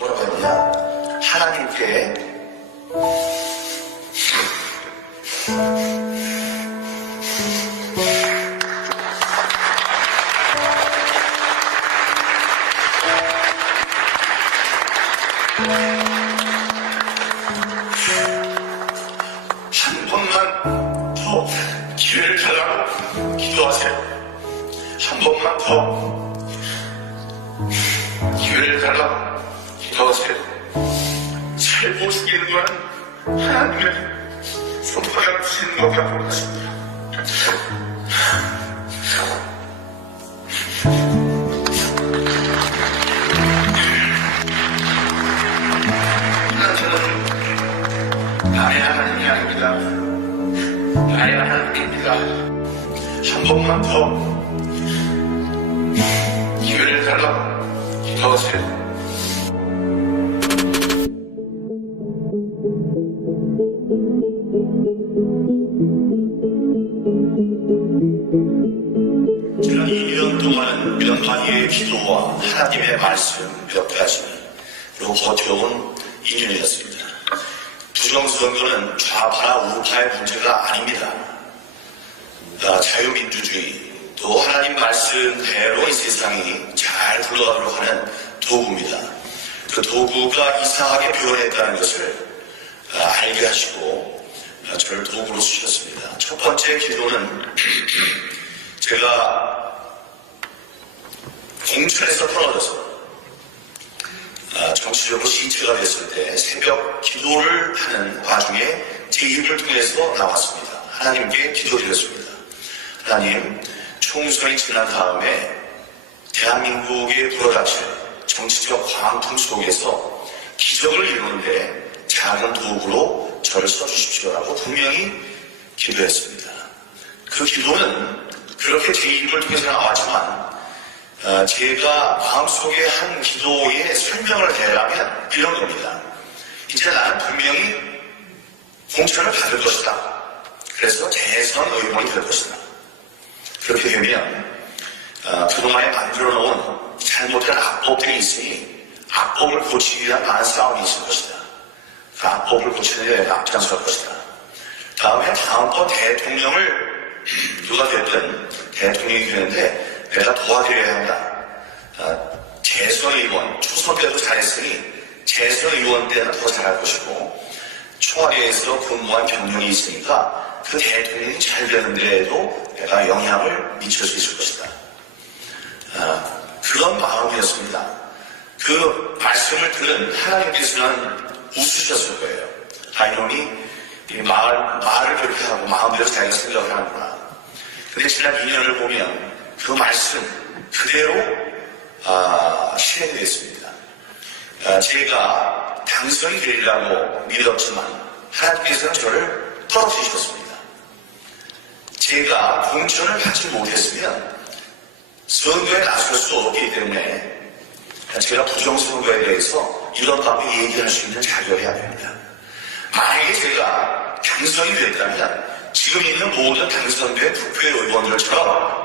뭐라고 되냐? 하나님께 한 번만 더 기회를 달라고 기도하세요. 한 번만 더 기회를 달라고 기도하세요. 잘 보시기는 건 하나님의 손바닥 주시는 것 같고 하십니다. 하나님은 나의 하나님이 아닙니다. 나의 하나님입니다. 한 번만 더 기회를 달라고 기도하세요. 하나님의 말씀 몇 가지로 버텨온 2년이었습니다. 부정선거는 좌파나 우파의 문제가 아닙니다. 아, 자유민주주의 또 하나님 말씀대로 이 세상이 잘 굴러가도록 하는 도구입니다. 그 도구가 이상하게 변했다는 것을 아, 알게 하시고 아, 저를 도구로 쓰셨습니다. 첫 번째 기도는 제가 공천에서 떨어져서 아, 정치적으로 신체가 됐을 때 새벽 기도를 하는 와중에 제 입을 통해서 나왔습니다. 하나님께 기도드렸습니다. 하나님, 총선이 지난 다음에 대한민국에 불어닥칠 정치적 광풍 속에서 기적을 이루는데 작은 도구로 저를 써주십시오라고 분명히 기도했습니다. 그 기도는 그렇게 제 입을 통해서 나왔지만 어, 제가 마음속에 한 기도의 설명을 대라면 이런 겁니다. 이제 나는 분명히 공천을 받을 것이다. 그래서 대선 의원이 될 것이다. 그렇게 되면 어, 그동안에 만들어 놓은 잘못된 악법들이 있으니 악법을 고치기 위한 많은 싸움이 있을 것이다. 그 악법을 고치는 데 내가 앞장설 것이다. 다음에 다음번 대통령을 누가 됐든 대통령이 되는데 내가 도와드려야 한다. 아, 재선 의원, 초선 때도 잘했으니 재선 의원 때는 더 잘할 것이고 청와대에서 근무한 경력이 있으니까 그 대통령이 잘 되는 데에도 내가 영향을 미칠 수 있을 것이다. 아, 그런 마음이었습니다. 그 말씀을 들은 하나님께서는 웃으셨을 거예요. 아, 이놈이 이 말, 말을 그렇게 하고 마음대로 자기가 생각을 하는구나. 근데 지난 2년을 보면 그 말씀 그대로 아, 실행이 됐습니다. 아, 제가 당선이 되리라고 믿었지만 하나님께서는 저를 떨어뜨리셨습니다. 제가 공천을 받지 못했으면 선거에 나설 수 없기 때문에 제가 부정선거에 대해서 밤에 얘기할 수 있는 자격이 안 됩니다. 만약에 제가 당선이 됐다면 지금 있는 모든 당선된 국회 의원들처럼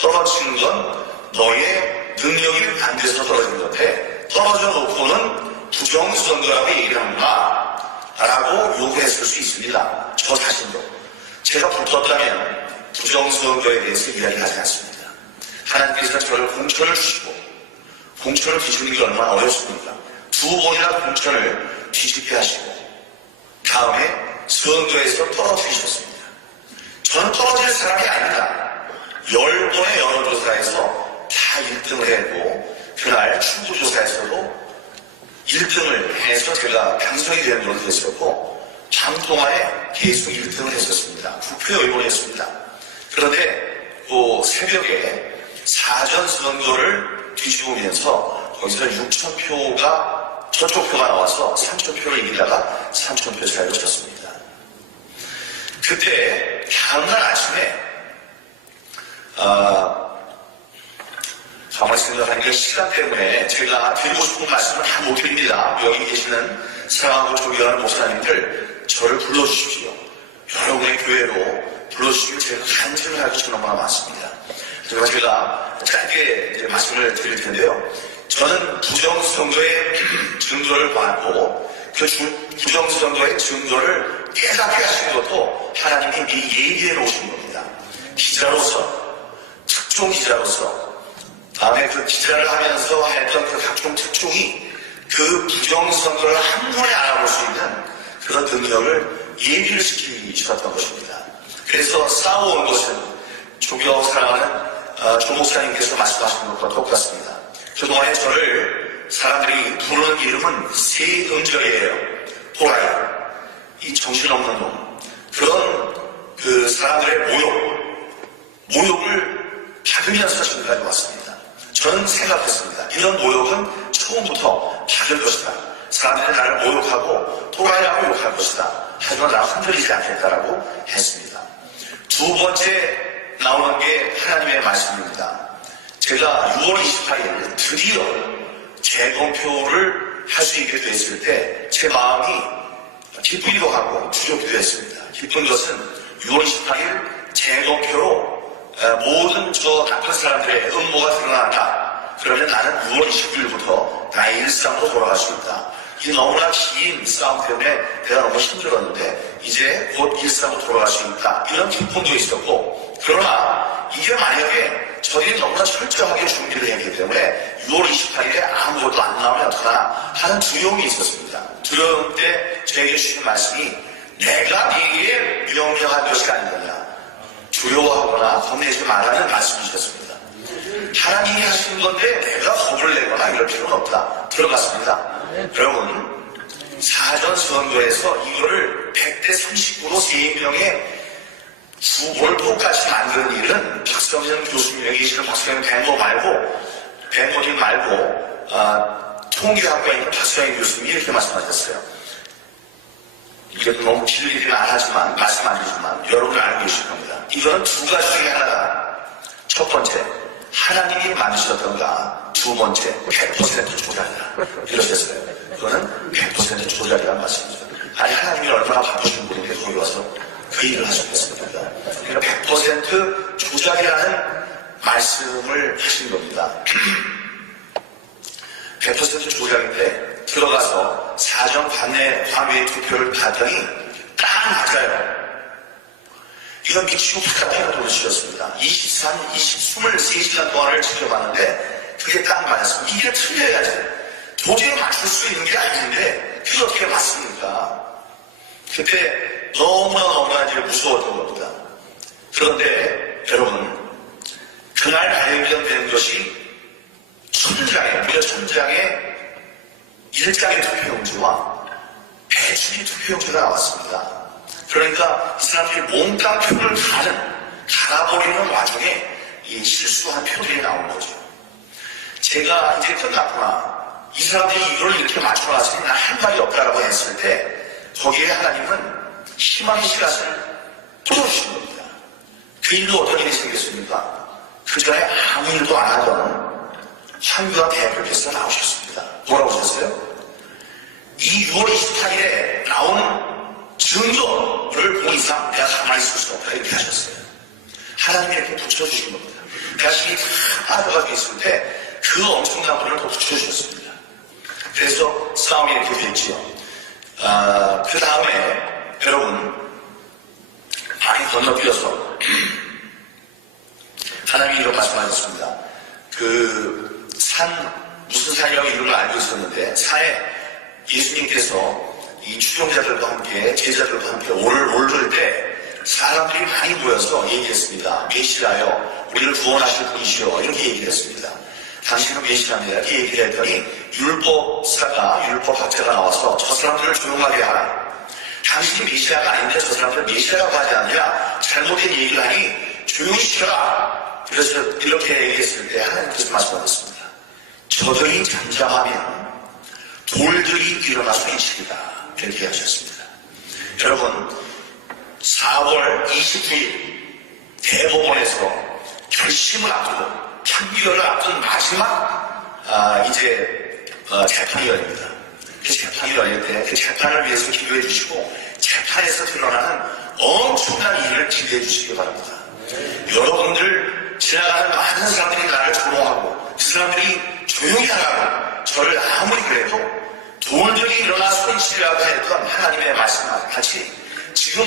떨어지는 건 너의 능력이 안 돼서 떨어진 건데 떨어져 놓고는 부정선거라고 얘기를 하는구나 라고 요구했을 수 있습니다. 저 자신도. 제가 붙었다면 부정선거에 대해서 이야기하지 않습니다. 하나님께서 저를 공천을 주시고 공천을 뒤집는 게 얼마나 어렵습니까? 두 번이나 공천을 뒤집게 하시고 다음에 선거에서 떨어뜨리셨습니다. 저는 떨어질 사람이 아니다. 열 번의 여론조사에서 다 1등을 했고 그날 충북조사에서도 1등을 해서 제가 당선이 되는 걸로 됐었고 장 동안에 계속 1등을 했었습니다. 국회의원이었습니다. 그런데 그 새벽에 사전 선거를 뒤집으면서 거기서 6천 표가 저쪽 표가 나와서 3천 표를 이기다가 3천 표 차이로 졌습니다. 그때 다음날 아침에 아, 가만히 생각하니까 시간 때문에 제가 드리고 싶은 말씀을 다 못 드립니다. 여기 계시는 사랑하고 존경하는 목사님들 저를 불러주십시오. 여러분의 교회로 불러주시면 제가 간증을 하기 전화가 많습니다. 그래서 제가 짧게 말씀을 드릴 텐데요. 저는 부정선거에 증거를 받고 그 주- 부정선거의 증거를 깨닫게 하신 것도 하나님이 미리 예비해 놓으신 겁니다. 기자로서, 특종 기자로서, 다음에 그 기자를 하면서 했던 그 각종 특종이 그 부정선거를 한눈에 알아볼 수 있는 그런 능력을 예비를 시키셨던 것입니다. 그래서 싸워온 것은 조교 사랑하는 어, 조 목사님께서 말씀하신 것과 똑같습니다. 그동안에 저를 사람들이 부르는 이름은 세음절이에요. 도라이. 이 정신없는 놈. 그런 그 사람들의 모욕, 모욕을 받으면서 지금까지 왔습니다. 저는 생각했습니다. 이런 모욕은 처음부터 받을 것이다. 사람들이 나를 모욕하고 또라이라고 욕할 것이다. 하지만 나는 흔들리지 않겠다라고 했습니다. 두 번째 나오는 게 하나님의 말씀입니다. 제가 6월 28일 드디어 재검표를 할 수 있게 됐을 때 제 마음이 기쁘기도 하고 두렵기도 했습니다. 기쁜 것은 6월 28일 재검표로 에, 모든 저 나쁜 사람들의 음모가 드러난다. 그러면 나는 6월 29일부터 나의 일상으로 돌아갈 수 있다. 이 너무나 긴 싸움 때문에 내가 너무 힘들었는데 이제 곧 일상으로 돌아갈 수 있다. 이런 기쁨도 있었고 그러나 이게 만약에 저들이 너무나 철저하게 준비를 했기 때문에 6월 28일에 아무것도 안 나오면 어떡하나 하는 두려움이 있었습니다. 두려움 때 저에게 주신 말씀이 내가 네게 명령한 것이 아니느냐. 두려워하거나 겁내지 말라는 말씀이셨습니다. 하나님이 하신 건데 내가 겁을 내거나 이럴 필요는 없다. 들어갔습니다. 여러분, 사전 선거에서 이거를 100대 39로 3명의 후보를 똑같이 만드는 일은 박성현 교수님, 여기 계시는 박성현 弁모 말고, 弁모님 말고, 아, 통계학과에 있는 박성현 교수님이 이렇게 말씀하셨어요. 이것도 너무 길리긴 안 하지만, 말씀 안 드리지만, 여러분 알고 계실 겁니다. 이거는 두 가지 중에 하나가, 첫 번째, 하나님이 만드셨던가, 두 번째, 100% 조작이다. 이러셨어요. 그거는 100% 조작이라는 말씀이죠. 아니, 하나님이 얼마나 바쁘신 분인데 거기 와서 그 일을 하셨겠습니까? 그러니까 100% 조작이라는 말씀을 하신 겁니다. 100% 조작인데 들어가서 사전 관내 관외 투표를 받더니 딱 맞아요. 이건 미치고 부탁해서 도시였습니다. 23, 20, 23시간 동안을 지켜봤는데 그게 딱 맞았습니다. 이게 틀려야지. 도저히 맞출 수 있는 게 아닌데 그게 어떻게 맞습니까? 그때 너무나 너무나 이제 무서웠던 겁니다. 그런데 여러분 그날 발견된 것이 천장에 무려 천장에 일장의 투표용지와 배출이 투표용지가 나왔습니다. 그러니까 이 사람들이 몽땅 표를 가는 갈아버리는 와중에 이 실수한 표들이 나온 거죠. 제가 이제 끝났구나. 이 사람들이 이걸 이렇게 맞춰놨으니 난 할 말이 없다라고 했을 때 거기에 하나님은 희망의 씨앗을 뿌려주신 겁니다. 그 일로 어떤 일이 생겼습니까? 그 전에 아무 일도 안 하던 황교안 대표께서 나오셨습니다. 돌아오셨어요? 이 6월 28일에 나온 증거를 본 이상 내가 가만히 있을 수 없다 이렇게 하셨어요. 하나님이 이렇게 붙여주신 겁니다. 자신이 다 빠져가지고 있을 때 그 엄청난 분을 더 붙여주셨습니다. 그래서 싸움이 이렇게 됐지요. 아, 그 다음에 여러분 많이 건너뛰어서 하나님이 이런 말씀하셨습니다. 그 산 무슨 산이라고 이름을 알고 있었는데 산에 예수님께서 이 추종자들과 함께 제자들과 함께 오를 때 사람들이 많이 모여서 얘기했습니다. 메시라여 우리를 구원하실 분이시여 이렇게 얘기를 했습니다. 당신은 메시라입니다. 이렇게 얘기를 했더니 율법사가 율법학자가 나와서 저 사람들을 조용하게 하라. 당신이 메시아가 아닌데 저 사람들 메시아라고 하지 않느냐 잘못된 얘기를 하니 조용히 시켜라. 그래서 이렇게 얘기했을 때 하나님께서 말씀하셨습니다. 저들이 잠잠하면 돌들이 일어나서 이치리다. 이렇게 하셨습니다. 여러분 4월 29일 대법원에서 결심을 앞두고 판결을 앞둔 마지막 아, 이제 어, 재판이 열립니다. 그 재판이 열릴 때그 재판을 위해서 기도해 주시고 재판에서 드러나는 엄청난 일을 기대해 주시기 바랍니다. 여러분들 지나가는 많은 사람들이 나를 조롱하고 그 사람들이 조용히 하라고 저를 아무리 그래도 돌들이 일어나 소리치려고 했던 하나님의 말씀과 같이 지금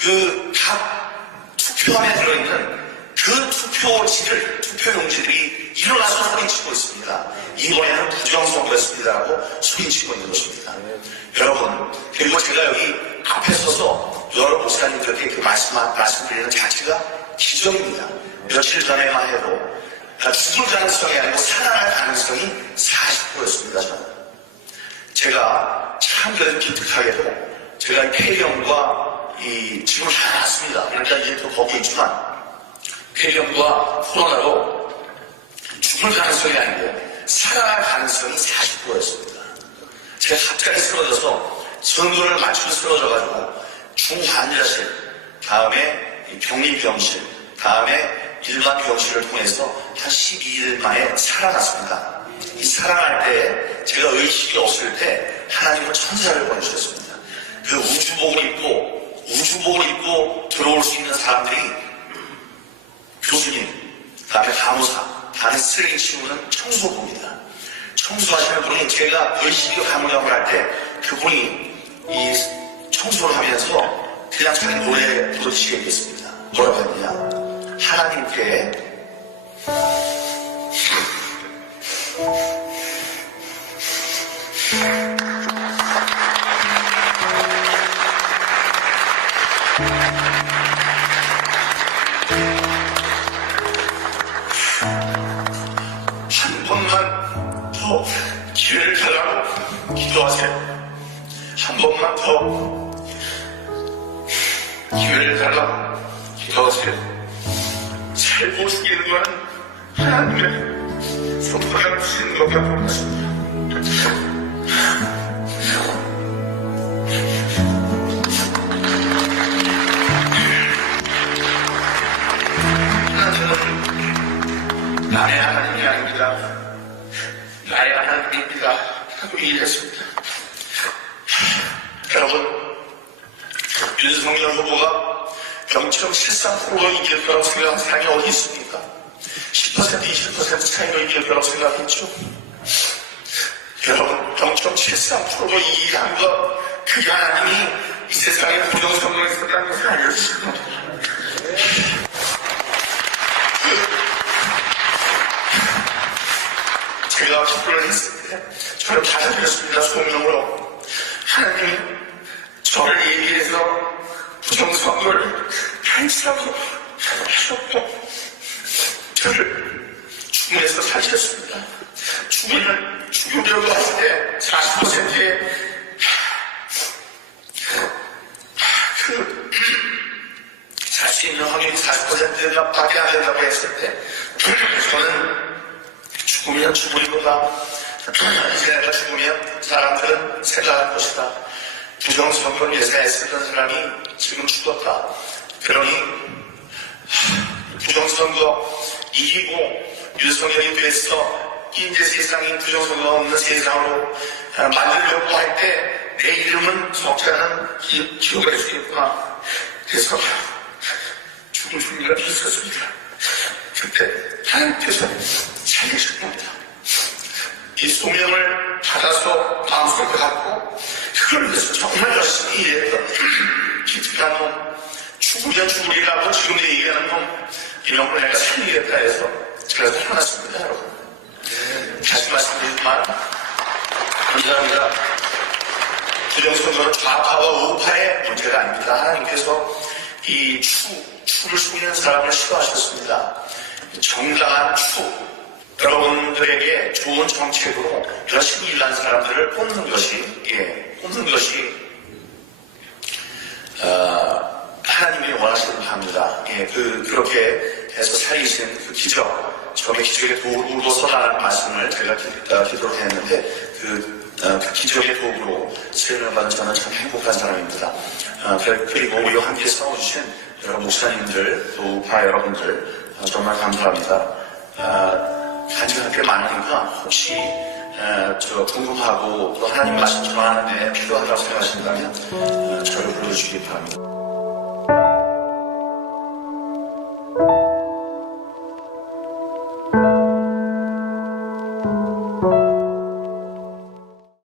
그 각 투표함에 들어있는 그 투표지를, 투표용지들이 일어나서 소리치고 있습니다. 이번에는 부정선거였습니다라고 소리치고 있는 것입니다. 여러분, 그리고 제가 여기 앞에 서서 여러 목사님들에게 그 말씀, 말씀드리는 자체가 기적입니다. 며칠 전에만 해도 죽을 가능성이 아니고 살아날 가능성이 40%였습니다, 저는. 제가 참 그래도 기특하게도 제가 이 폐렴과 이 지금 다 났습니다. 그러니까 이제 또 거기에 있지만 폐렴과 코로나로 죽을 가능성이 아니고 살아날 가능성이 40%였습니다. 제가 갑자기 쓰러져서 선거를 맞추고 쓰러져가지고 중환자실, 다음에 이 격리병실, 다음에 일반 병실을 통해서 한 12일 만에 살아났습니다. 이 살아날 때 제가 의식이 없을 때 하나님은 천사를 보내주셨습니다. 그 우주복을 입고 우주복을 입고 들어올 수 있는 사람들이 교수님, 다음에 간호사, 다른 쓰레기 치우는 청소부입니다. 청소하시는 분이 제가 의식이 가물가물 할때 그분이 이 청소를 하면서 그냥 자기 노래 부르듯이 얘기했습니다. 뭐라고 했느냐. 하나님께 한 번만 더 기회를 달라고 기도하세요. 한 번만 더 기회를 달라고 기도하세요. 살고 죽이는 건 하나님의 치는 것과 똑같습니다. 하나 저는 나의 하나님이 아닙니다. 나의 하나님입니다. 하고 얘기했습니다. 여러분, 윤석열 후보가 0.73%로 이길 거라고 생각하는 사람이 어디 있습니까? 10% 20% 차이로 이길 거라고 생각했죠. 여러분, 0.73%로 이기는 것, 그게 하나님이 이 세상에 부정선거에 있었다는 것을 알려주신 겁니다. 제가 기도를 했을 때 저를 받아들였습니다. 소명으로. 하나님이 저를 얘기해서 부 정선거를 한시라고 하셨고 저를 죽음에서 살리셨습니다. 죽음을 죽으려고 때 40%의 그살수 있는 확률이 40%가 밖에 안 된다고 했을 때 저는 죽으면 죽을 거다. 이제 내가 죽으면 사람들은 생각할 것이다. 부정선거를 예상했었던 사람이 지금 죽었다. 그러니 하, 부정선거 이기고 윤석열이 돼서 이제 세상이 부정선거 없는 세상으로 아, 만들려고 할 때 내 이름은 적잖은 기- 기록을 할수 있구나. 그래서 죽을 준비가 있었습니다. 그때 하나님께서 살리신 겁니다. 이 소명을 받아서 마음속에 갖고 위해서 정말 열심히 일했던 기특한 놈 죽으면 죽으리라고 지금 얘기하는 놈 이놈을 내가 살리겠다 해서 제가 살아났습니다 여러분. 다시 말씀드리지만 감사합니다 부정선거는 좌파와 우파의 문제가 아닙니다. 하나님께서 이 추, 추를 숨기는 사람을 싫어하셨습니다. 정당한 추, 여러분들에게 좋은 정책으로 열심히 일하는 사람들을 뽑는 것이, 예, 뽑는 것이, 어, 하나님이 원하시는 바입니다. 예, 그, 그렇게 해서 살리신 그 기적, 저의 기적의 도구로 서라는 말씀을 제가 기, 어, 기도를 했는데, 그, 어, 그 기적의 도구로 수련을 받은 저는 참 행복한 사람입니다. 어, 그- 그리고 우리와 함께 싸워주신 여러 목사님들, 또 우파 여러분들, 어, 정말 감사합니다. 어, 간증할 게 많으니까 혹시 어, 저 궁금하고 또 하나님 말씀 전하는데 필요하다고 생각하신다면 어, 저를 불러주시기 바랍니다.